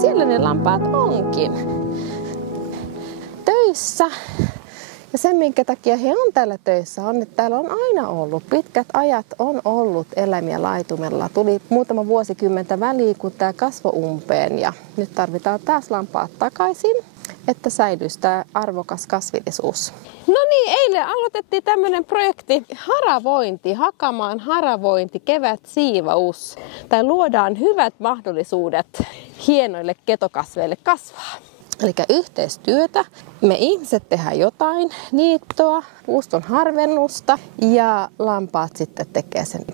siellä ne lampaat onkin. Töissä. Ja se, minkä takia he on täällä töissä, on, että täällä on aina ollut. Pitkät ajat on ollut eläimiä laitumella. Tuli muutama vuosikymmentä väliin, kun tämä kasvoi umpeen. Ja nyt tarvitaan taas lampaat takaisin, että säilyisi tämä arvokas kasvillisuus. No niin, eilen aloitettiin tämmöinen projekti haravointi, Hakamaan haravointi, kevätsiivaus. Tai luodaan hyvät mahdollisuudet hienoille ketokasveille kasvaa. Eli yhteistyötä. Me ihmiset tehdään jotain, niittoa, puuston harvennusta ja lampaat sitten tekee sen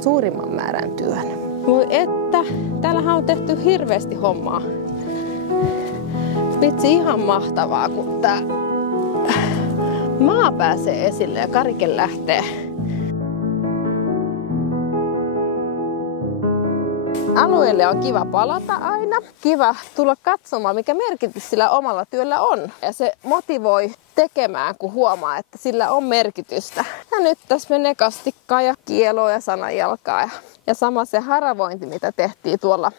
suurimman määrän työn. Voi että, täällähän on tehty hirveästi hommaa. Vitsi, ihan mahtavaa, kun tää maa pääsee esille ja karike lähtee. Alueelle on kiva palata aina. Kiva tulla katsomaan, mikä merkitys sillä omalla työllä on. Ja se motivoi tekemään, kun huomaa, että sillä on merkitystä. Ja nyt tässä menee kastikkaa ja kieloa ja sananjalkaa. Ja sama se haravointi, mitä tehtiin tuolla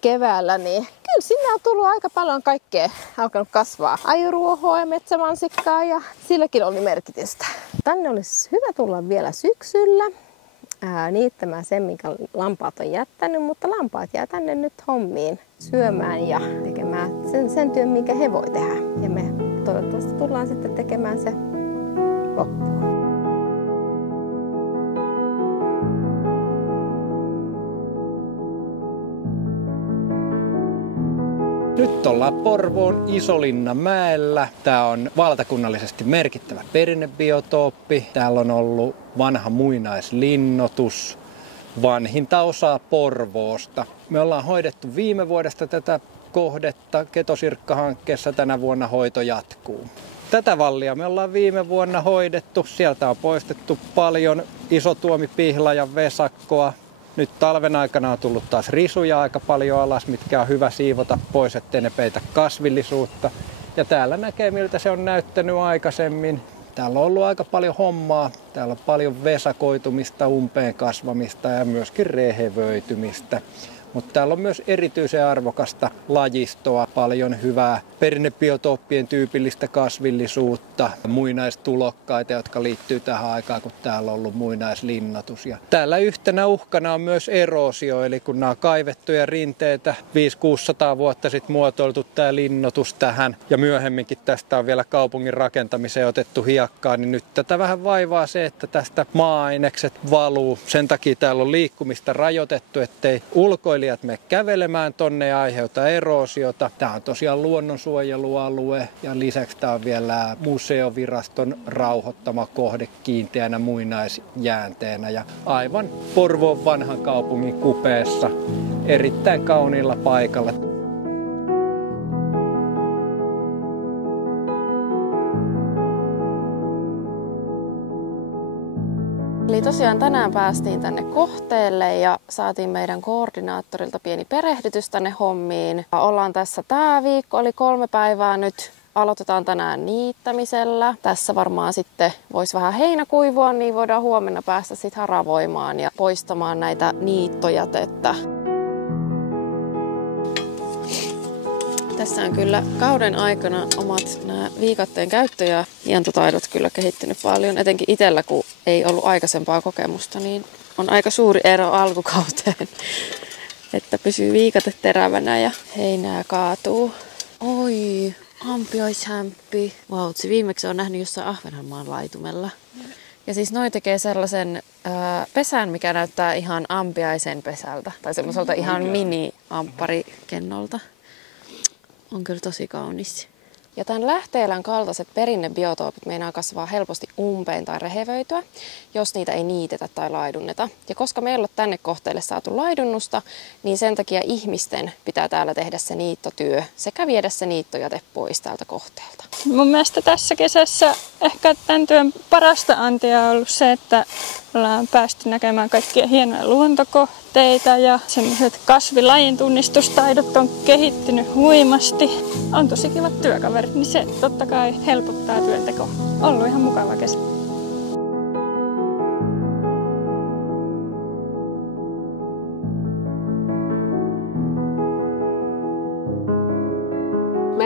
keväällä, niin kyllä sinne on tullut aika paljon kaikkea alkanut kasvaa. Ajuruohoa ja metsämansikkaa ja silläkin oli merkitystä. Tänne olisi hyvä tulla vielä syksyllä. Niittämään sen, minkä lampaat on jättänyt, mutta lampaat jää tänne nyt hommiin syömään ja tekemään sen työn, minkä he voi tehdä. Ja me toivottavasti tullaan sitten tekemään se loppuun. Nyt ollaan Porvoon Isolinnanmäellä. Tämä on valtakunnallisesti merkittävä perinnebiotooppi. Täällä on ollut vanha muinaislinnoitus, vanhinta osaa Porvoosta. Me ollaan hoidettu viime vuodesta tätä kohdetta Ketosirkka-hankkeessa. Tänä vuonna hoito jatkuu. Tätä vallia me ollaan viime vuonna hoidettu. Sieltä on poistettu paljon isotuomipihlajan vesakkoa. Nyt talven aikana on tullut taas risuja aika paljon alas, mitkä on hyvä siivota pois, ettei ne peitä kasvillisuutta. Ja täällä näkee, miltä se on näyttänyt aikaisemmin. Täällä on ollut aika paljon hommaa. Täällä on paljon vesakoitumista, umpeen kasvamista ja myöskin rehevöitymistä. Mutta täällä on myös erityisen arvokasta lajistoa, paljon hyvää perinnebiotooppien tyypillistä kasvillisuutta, muinaistulokkaita, jotka liittyy tähän aikaan, kun täällä on ollut muinaislinnoitus. Ja täällä yhtenä uhkana on myös eroosio, eli kun nämä on kaivettuja rinteitä 500-600 vuotta sitten muotoiltu tämä linnoitus tähän, ja myöhemminkin tästä on vielä kaupungin rakentamiseen otettu hiekkaa, niin nyt tätä vähän vaivaa se, että tästä maa-ainekset valuu. Sen takia täällä on liikkumista rajoitettu, ettei ulkoilijat mene kävelemään tonne ja aiheuta eroosiota. Tämä on tosiaan luonnonsuojelualue ja lisäksi tämä on vielä museoviraston rauhoittama kohde kiinteänä muinaisjäänteenä ja aivan Porvoon vanhan kaupungin kupeessa erittäin kauniilla paikalla. Eli tosiaan tänään päästiin tänne kohteelle ja saatiin meidän koordinaattorilta pieni perehdytys tänne hommiin. Ollaan tässä tää viikko, oli 3 päivää nyt. Aloitetaan tänään niittämisellä. Tässä varmaan sitten voisi vähän heinäkuivua, niin voidaan huomenna päästä sitten haravoimaan ja poistamaan näitä niittojätettä. Tässä on kyllä kauden aikana omat nämä viikatteen käyttö- ja hientotaidot kyllä kehittynyt paljon. Etenkin itsellä, kun ei ollut aikaisempaa kokemusta, niin on aika suuri ero alkukauteen. Että pysyy viikate terävänä ja heinää kaatuu. Oi, ampiaishämppi. Vautsi, viimeksi on nähnyt jossain Ahvenanmaan laitumella. Ja siis noi tekee sellaisen pesän, mikä näyttää ihan ampiaisen pesältä. Tai semmoiselta ihan mini-ampparikennolta. On kyllä tosi kaunis. Ja tämän lähteelän kaltaiset perinnebiotoopit meinaa kasvaa helposti umpeen tai rehevöityä, jos niitä ei niitetä tai laidunneta. Ja koska meillä on tänne kohteelle saatu laidunnusta, niin sen takia ihmisten pitää täällä tehdä se niittotyö sekä viedä se niittojäte pois täältä kohteelta. Mun mielestä tässä kesässä ehkä tämän työn parasta antia on ollut se, että ollaan päästy näkemään kaikkia hienoja luontokohteita ja semmoiset kasvilajin tunnistustaidot on kehittynyt huimasti. On tosi kivat työkaverit, niin se totta kai helpottaa työntekoa. Ollut ihan mukava kesä.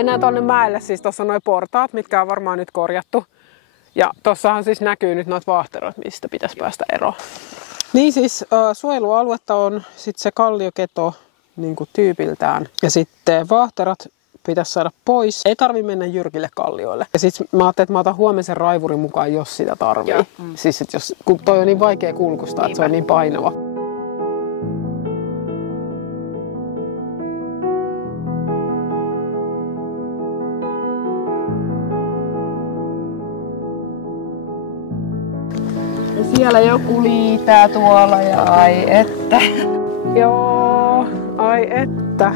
Mennään tuonne mäelle, siis tuossa on nuo portaat, mitkä on varmaan nyt korjattu. Ja tuossahan siis näkyy nyt noita vaahterot, mistä pitäisi päästä eroon. Niin siis suojelualuetta on sitten se kallioketo niin kuin tyypiltään. Ja sitten vaahterat pitäisi saada pois. Ei tarvi mennä jyrkille kallioille. Ja sitten mä ajattelin, että mä otan huomisen raivurin mukaan, jos sitä tarvii. Siis että kun toi on niin vaikea kulkustaa, että se on niin painava. Ja siellä joku liitää tuolla ja ai että. Joo, ai että.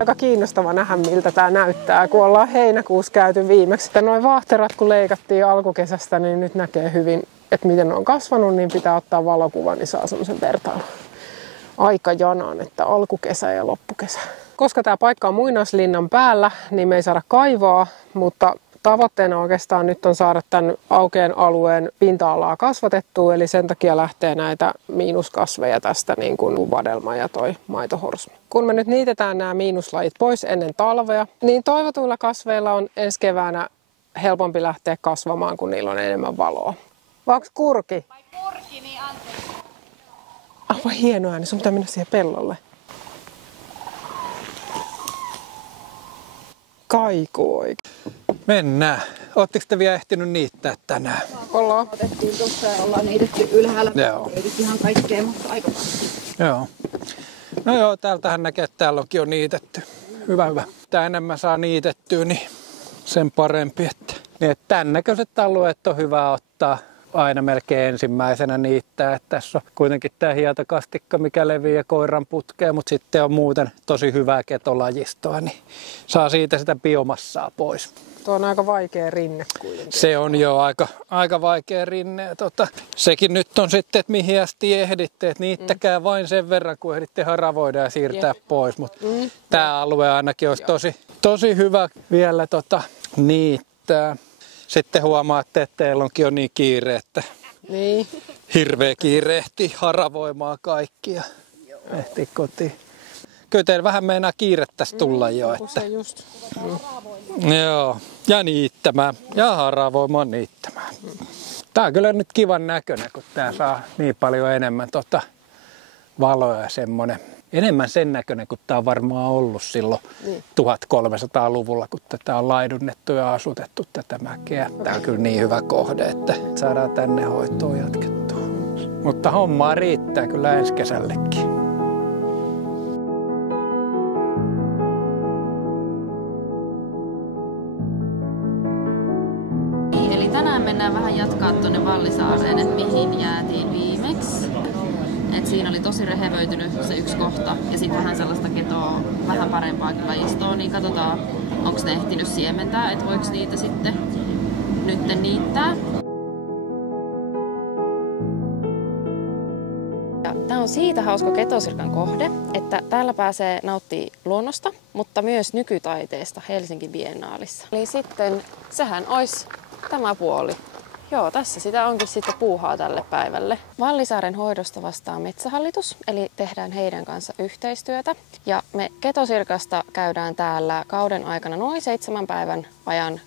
Aika kiinnostava nähdä, miltä tämä näyttää, kun ollaan heinäkuussa käyty viimeksi. Noin vaahterat, kun leikattiin alkukesästä, niin nyt näkee hyvin, että miten ne on kasvanut, niin pitää ottaa valokuva, niin saa semmoisen vertailun aikajanaan, että alkukesä ja loppukesä. Koska tämä paikka on muinaislinnan päällä, niin me ei saada kaivaa, mutta tavoitteena oikeastaan nyt on saada tämän aukean alueen pinta-alaa kasvatettua, eli sen takia lähtee näitä miinuskasveja tästä, niin kuin vadelma ja toi maitohorsmu. Kun me nyt niitetään nämä miinuslajit pois ennen talvea, niin toivotuilla kasveilla on ensi keväänä helpompi lähteä kasvamaan, kun niillä on enemmän valoa. Vai onko kurki? Vai kurki, niin anteeksi. Aivan hieno ääni, sun pitää mennä siihen pellolle. Kaiku oikein. Mennään. Ootteko te vielä ehtinyt niittää tänään? Ollaan. Otettiin tuossa ja ollaan niitetty ylhäällä. Joo. Ei nyt ihan kaikkea, mutta aika paljon. Joo. No joo, täältähän näkee, että täällä onkin jo niitetty. Hyvä, hyvä. Mitä enemmän saa niitettyä, niin sen parempi. Niin, että tämän näköiset alueet on hyvä ottaa aina melkein ensimmäisenä niittää. Että tässä on kuitenkin tämä hietakastikka, mikä leviää koiran putkeen, mutta sitten on muuten tosi hyvää ketolajistoa, niin saa siitä sitä biomassaa pois. Tuo on aika vaikea rinne kuitenkin. Se on jo aika vaikea rinne. Sekin nyt on sitten, että mihin asti ehditte, että niittäkää vain sen verran, kun ehditte haravoida ja siirtää pois. Mutta tämä alue ainakin olisi tosi hyvä vielä niittää. Sitten huomaatte, että teillä onkin jo niin kiire, että hirveä kiire ehtii haravoimaan kaikkia. Ehtii kotiin. Kyllä teillä vähän meinaa kiirettäisi tulla jo. Että... Just. Joo, ja niittämään ja haravoimaan niittämään. Tää on kyllä nyt kivan näköinen, kun tää saa niin paljon enemmän valoa ja semmonen. Enemmän sen näköinen, kun tää on varmaan ollut silloin 1300-luvulla, kun tätä on laidunnettu ja asutettu tätä mäkeä. Tää on kyllä niin hyvä kohde, että saadaan tänne hoitoon jatkettua. Mutta hommaa riittää kyllä ensi kesällekin. Eli tänään mennään vähän jatkaa tuonne Vallisaareen, että mihin jäätiin viimeksi. Et siinä oli tosi rehevöitynyt se yksi kohta ja sitten vähän sellaista ketoa, vähän parempaa lajistoa, niin katsotaan, onko ne ehtinyt siementää, että voiko niitä sitten nyt niittää. Tämä on siitä hauska ketosirkan kohde, että täällä pääsee nauttimaan luonnosta, mutta myös nykytaiteesta Helsingin Biennaalissa. Eli sitten sehän olisi tämä puoli. Joo, tässä sitä onkin sitten puuhaa tälle päivälle. Vallisaaren hoidosta vastaa Metsähallitus, eli tehdään heidän kanssa yhteistyötä. Ja me ketosirkasta käydään täällä kauden aikana noin 7 päivän ajan.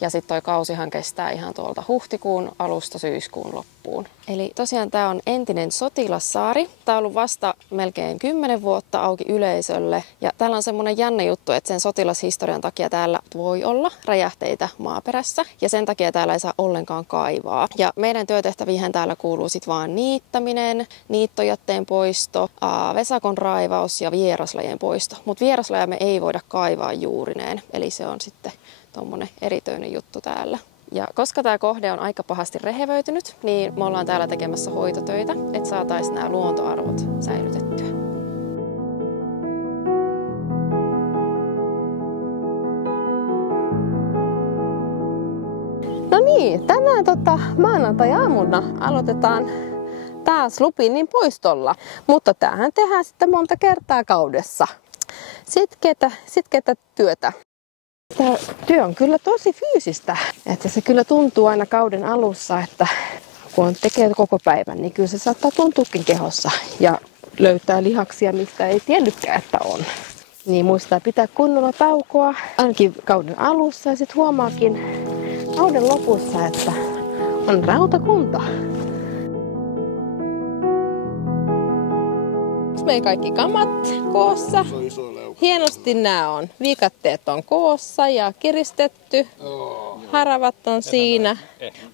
Ja sitten toi kausihan kestää ihan tuolta huhtikuun alusta syyskuun loppuun. Eli tosiaan tämä on entinen sotilassaari. Tämä on ollut vasta melkein 10 vuotta auki yleisölle. Ja täällä on semmoinen jännä juttu, että sen sotilashistorian takia täällä voi olla räjähteitä maaperässä. Ja sen takia täällä ei saa ollenkaan kaivaa. Ja meidän työtehtäviin täällä kuuluu sitten vaan niittäminen, niittojätteen poisto, vesakon raivaus ja vieraslajien poisto. Mutta vieraslajeja me ei voida kaivaa juurineen. Eli se on sitten tommonen erityinen juttu täällä. Ja koska tämä kohde on aika pahasti rehevöitynyt, niin me ollaan täällä tekemässä hoitotöitä, että saataisiin nämä luontoarvot säilytettyä. No niin, tänään maanantai-aamuna aloitetaan taas lupiinin poistolla, mutta tämähän tehdään sitten monta kertaa kaudessa. Sitkeätä työtä. Tämä työ on kyllä tosi fyysistä, että se kyllä tuntuu aina kauden alussa, että kun tekee koko päivän, niin kyllä se saattaa tuntuukin kehossa ja löytää lihaksia, mistä ei tiennytkään, että on. Niin muistaa pitää kunnolla taukoa, ainakin kauden alussa ja sitten huomaakin kauden lopussa, että on rautakunta. Meidän kaikki kamat koossa. Hienosti nämä on. Viikatteet on koossa ja kiristetty. Haravat on siinä.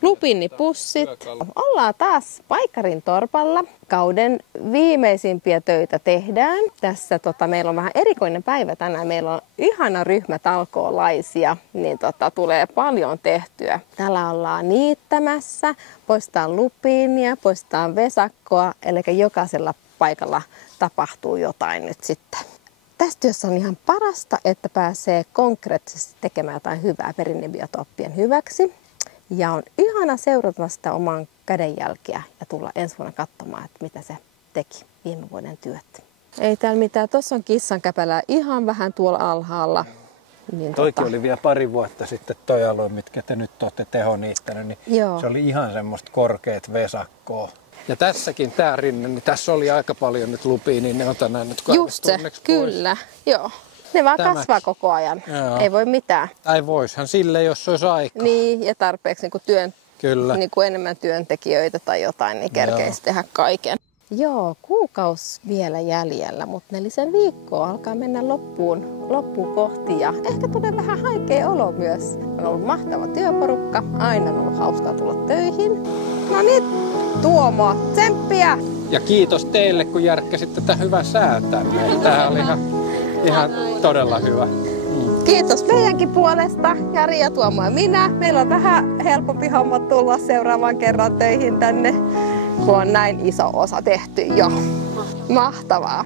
Lupinnipussit. Ollaan taas Paikkarin torpalla. Kauden viimeisimpiä töitä tehdään. Tässä meillä on vähän erikoinen päivä tänään. Meillä on ihana ryhmä talkoolaisia, niin tulee paljon tehtyä. Täällä ollaan niittämässä, poistetaan lupiinia, poistetaan vesakkoa, eli jokaisella paikalla tapahtuu jotain nyt sitten. Tässä työssä on ihan parasta, että pääsee konkreettisesti tekemään jotain hyvää perinnebiotooppien hyväksi. Ja on ihana seurata sitä oman kädenjälkeä ja tulla ensi vuonna katsomaan, että mitä se teki viime vuoden työt. Ei täällä mitään. Tuossa on kissankäpälää ihan vähän tuolla alhaalla. Niin Toikin oli vielä pari vuotta sitten toi alue, mitkä te nyt olette tehoniittänyt, niin joo. Se oli ihan semmoista korkeat vesakkoa. Ja tässäkin tää rinne, niin tässä oli aika paljon nyt lupia, niin ne on tänään nyt kaivettu onneksi pois. Kyllä, joo. Ne vaan kasvaa koko ajan. Joo. Ei voi mitään. Tai voishan sille, jos olisi aikaa. Niin, ja tarpeeksi enemmän työntekijöitä tai jotain, niin kerkeisi tehdä kaiken. Joo, kuukausi vielä jäljellä, mutta 4 viikkoa alkaa mennä loppuun kohti ja ehkä tulee vähän haikea olo myös. On ollut mahtava työporukka, aina on ollut hauskaa tulla töihin. No niin, Tuomo, tsemppiä! Ja kiitos teille, kun järkkäsitte tätä hyvää sää tänne. Tämä oli ihan todella hyvä. Kiitos meidänkin puolesta, Jari ja Tuomo ja minä. Meillä on vähän helpompi homma tulla seuraavan kerran töihin tänne, kun on näin iso osa tehty jo. Mahtavaa!